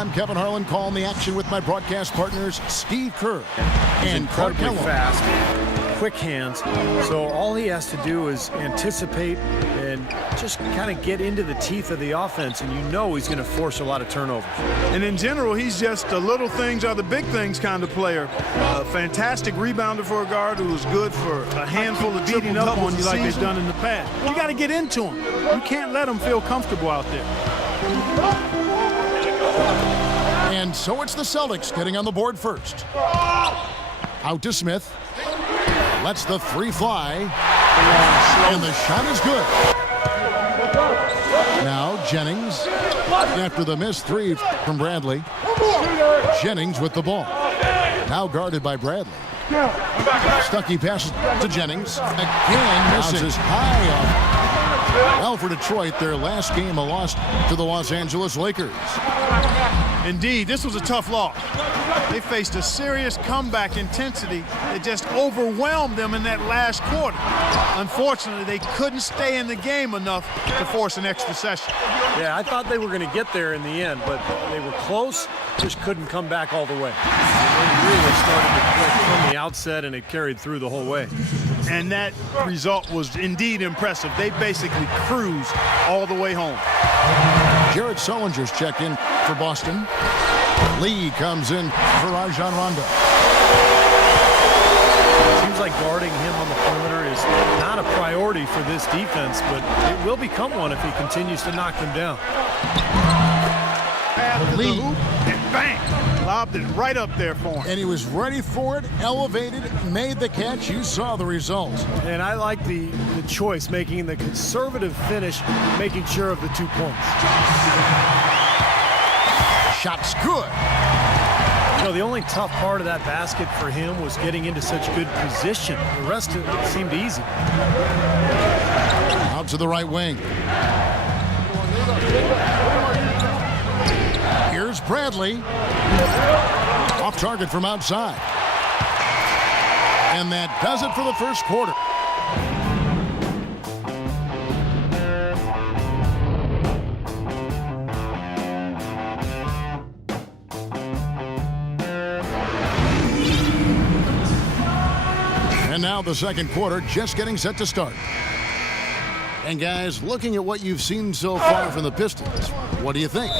I'm Kevin Harlan, calling the action with my broadcast partners, Steve Kerr and Clark incredibly Kellogg. fast, quick hands. So all he has to do is anticipate and just kind of get into the teeth of the offense, and you know he's going to force a lot of turnovers. And in general, he's just the little things are the big things kind of player. A fantastic rebounder for a guard who is good for a handful of beating up on you like they've done in the past. You got to get into him. You can't let him feel comfortable out there. And so it's the Celtics getting on the board first. Out to Smith. Lets the three fly. And the shot is good. Now Jennings, after the missed three from Bradley. Jennings with the ball. Now guarded by Bradley. Stuckey passes to Jennings. Again misses high off. Well, for Detroit, their last game a loss to the Los Angeles Lakers. Indeed, this was a tough loss. They faced a serious comeback intensity that just overwhelmed them in that last quarter. Unfortunately, they couldn't stay in the game enough to force an extra session. Yeah, I thought they were going to get there in the end, but they were close, just couldn't come back all the way. They really started to click from the outset, and it carried through the whole way. And that result was indeed impressive. They basically cruised all the way home. Jared Sullinger's checked in for Boston. Lee comes in for Rajon Rondo. Seems like guarding him on the perimeter is not a priority for this defense, but it will become one if he continues to knock them down. Pass to the hoop and bang! Lobbed it right up there for him. And he was ready for it, elevated, made the catch. You saw the result. And I like the choice, making the conservative finish, making sure of the 2 points. Shot's good. You know, the only tough part of that basket for him was getting into such good position. The rest of it seemed easy. Out to the right wing. Here's Bradley. Off target from outside. And that does it for the first quarter. And now the second quarter just getting set to start. And guys, looking at what you've seen so far from the Pistons, what do you think?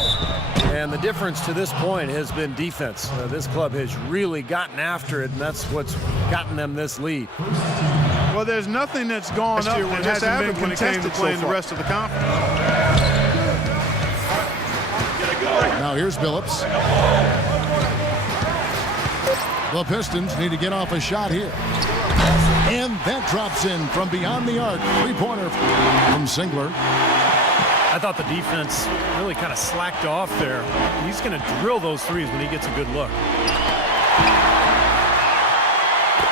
And the difference to this point has been defense. This club has really gotten after it, and that's what's gotten them this lead. Well, there's nothing that's gone up that hasn't been contested playing the rest of the conference. Now here's Billups. The Pistons need to get off a shot here. And that drops in from beyond the arc. Three-pointer from Singler. I thought the defense really kind of slacked off there. He's going to drill those threes when he gets a good look.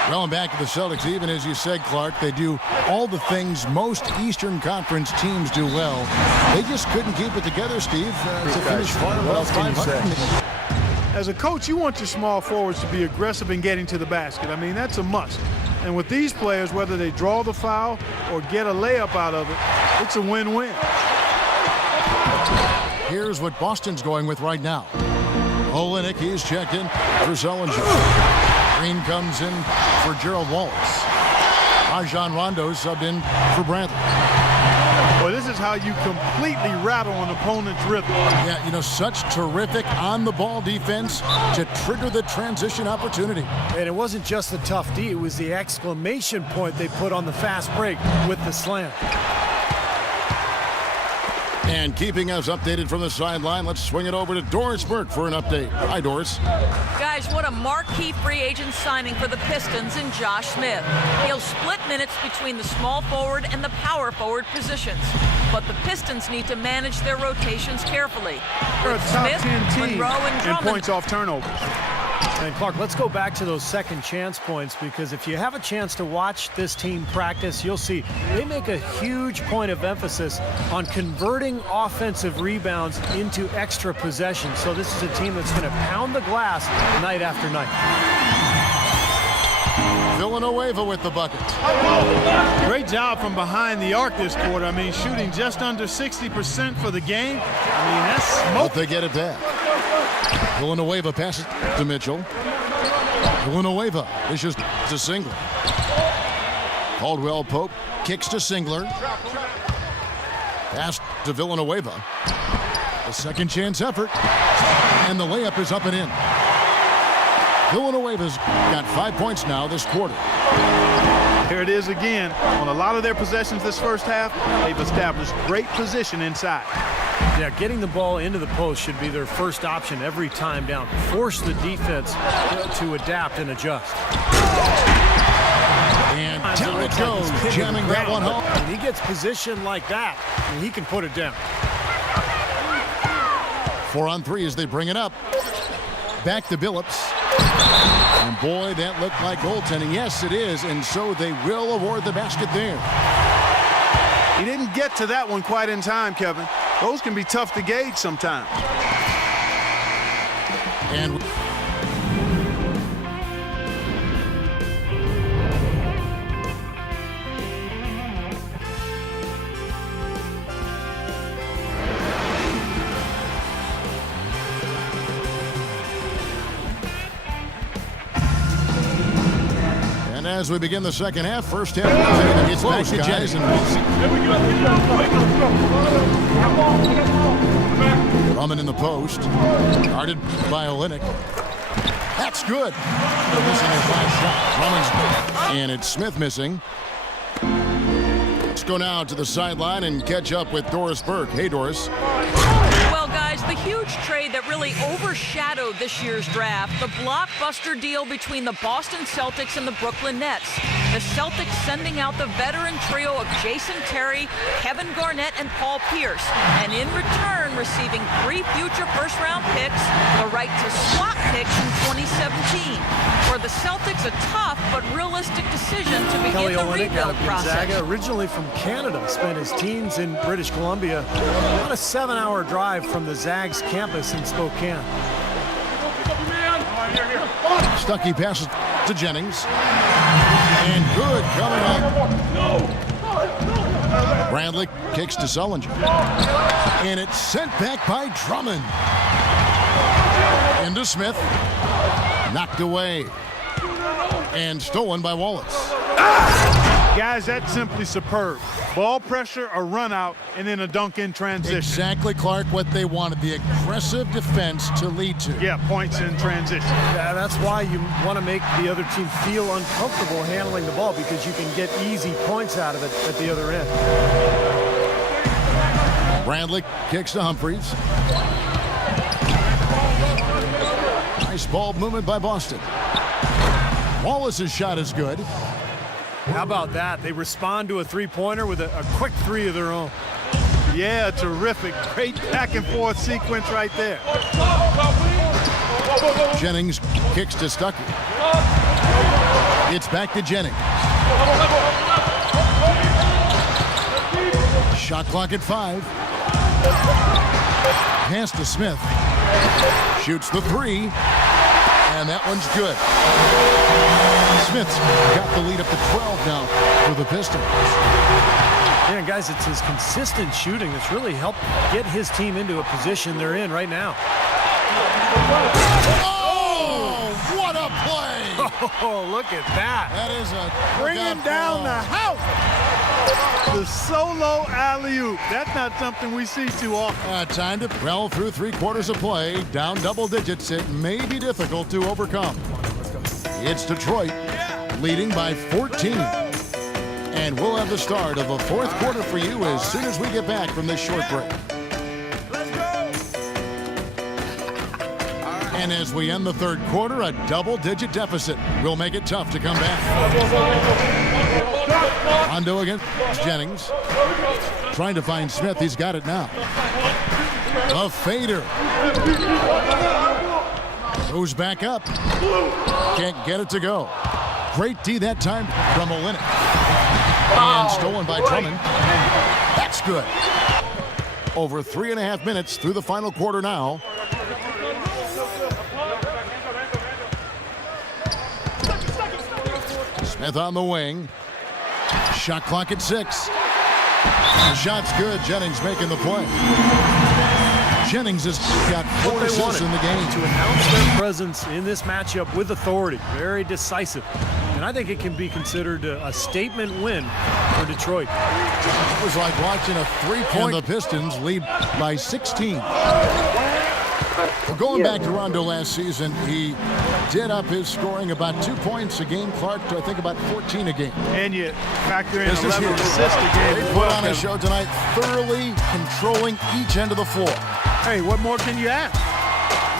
Well, and back to the Celtics, even as you said, Clark, they do all the things most Eastern Conference teams do well. They just couldn't keep it together, Steve, to finish far above 500. As a coach, you want your small forwards to be aggressive in getting to the basket. I mean, that's a must. And with these players, whether they draw the foul or get a layup out of it, it's a win-win. Here's what Boston's going with right now. Olynyk, he's checked in for Sullinger. Green comes in for Gerald Wallace. Rajon Rondo subbed in for Bradley. Well, this is how you completely rattle an opponent's rhythm. Yeah, you know, such terrific on-the-ball defense to trigger the transition opportunity. And it wasn't just the tough D, it was the exclamation point they put on the fast break with the slam. And keeping us updated from the sideline, let's swing it over to Doris Burke for an update. Hi, Doris. Guys, what a marquee free agent signing for the Pistons in Josh Smith. He'll split minutes between the small forward and the power forward positions. But the Pistons need to manage their rotations carefully. They're a top Smith, 10 team Monroe, and in Drummond. points off turnovers. And Clark, let's go back to those second chance points, because if you have a chance to watch this team practice, you'll see they make a huge point of emphasis on converting offensive rebounds into extra possessions. So this is a team that's going to pound the glass night after night. Villanueva with the bucket. Great job from behind the arc this quarter. I mean, shooting just under 60% for the game. I mean, that's smoke. But they get it back. Villanueva passes to Mitchell. Villanueva dishes to Singler. Caldwell Pope kicks to Singler. Pass to Villanueva. A second chance effort. And the layup is up and in. Villanueva's got 5 points now this quarter. Here it is again. On a lot of their possessions this first half, they've established great position inside. Yeah, getting the ball into the post should be their first option every time down. Force the defense to adapt and adjust. And down it goes, jamming that one home. When he gets positioned like that, he can put it down. 4 on 3 as they bring it up. Back to Billups. And boy, that looked like goaltending. Yes, it is, and so they will award the basket there. He didn't get to that one quite in time, Kevin. Those can be tough to gauge sometimes. And as we begin the second half, first half, it's back to Jennings. Drummond in the post, guarded by Olynyk. That's good. They're missing his last shot. Drummond's, and it's Smith missing. Let's go now to the sideline and catch up with Doris Burke. Hey, Doris. Well, guys, the huge trade that really overshadowed this year's draft, the blockbuster deal between the Boston Celtics and the Brooklyn Nets. The Celtics sending out the veteran trio of Jason Terry, Kevin Garnett, and Paul Pierce, and in return receiving 3 future first-round picks, the right to swap picks in 2017. For the Celtics, a tough but realistic decision to begin the rebuild process. Originally from Canada, spent his teens in British Columbia, about a 7-hour drive from the Zags campus in Spokane. Stuckey passes to Jennings. And good coming up. Bradley kicks to Sullinger. And it's sent back by Drummond. Into Smith. Knocked away. And stolen by Wallace. Guys, that's simply superb. Ball pressure, a run out, and then a dunk in transition. Exactly, Clark, what they wanted. The aggressive defense to lead to. Yeah, points in transition. Yeah, that's why you want to make the other team feel uncomfortable handling the ball, because you can get easy points out of it at the other end. Bradley kicks to Humphries. Nice ball movement by Boston. Wallace's shot is good. How about that? They respond to a three-pointer with a quick three of their own. Yeah, terrific. Great back-and-forth sequence right there. Jennings kicks to Stuckey. It's back to Jennings. Shot clock at 5. Pass to Smith. Shoots the 3. And that one's good. Smith's got the lead up to 12 now for the Pistons. Yeah, guys, it's his consistent shooting that's really helped get his team into a position they're in right now. Oh, what a play! Oh, look at that. That is a bringing down the house. The solo alley-oop. That's not something we see too often. Time to, well, through 3 quarters of play, down double digits, it may be difficult to overcome. It's Detroit leading by 14. And we'll have the start of the 4th quarter for you as soon as we get back from this short break. And as we end the 3rd quarter, a double-digit deficit will make it tough to come back. Rondo against Jennings. Trying to find Smith. He's got it now. A fader. Goes back up. Can't get it to go. Great D that time from Olynyk. And stolen by Drummond. That's good. Over 3.5 minutes through the final quarter now. Smith on the wing. Shot clock at 6. The shot's good. Jennings making the play. Jennings has got 4 What they assists wanted in the game. to announce their presence in this matchup with authority. Very decisive. And I think it can be considered a statement win for Detroit. It was like watching a 3-point. And the Pistons lead by 16. Well, going back to Rondo last season, he did up his scoring about 2 points a game. Clark to, I think, about 14 a game. And you factor in This is 11 huge. assists a game. They as put well, on a show tonight, thoroughly controlling each end of the floor. Hey, what more can you ask?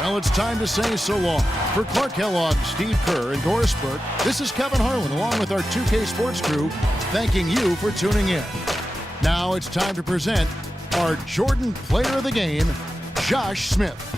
Well, it's time to say so long. For Clark Kellogg, Steve Kerr, and Doris Burke, this is Kevin Harlan, along with our 2K Sports crew, thanking you for tuning in. Now it's time to present our Jordan Player of the Game, Josh Smith.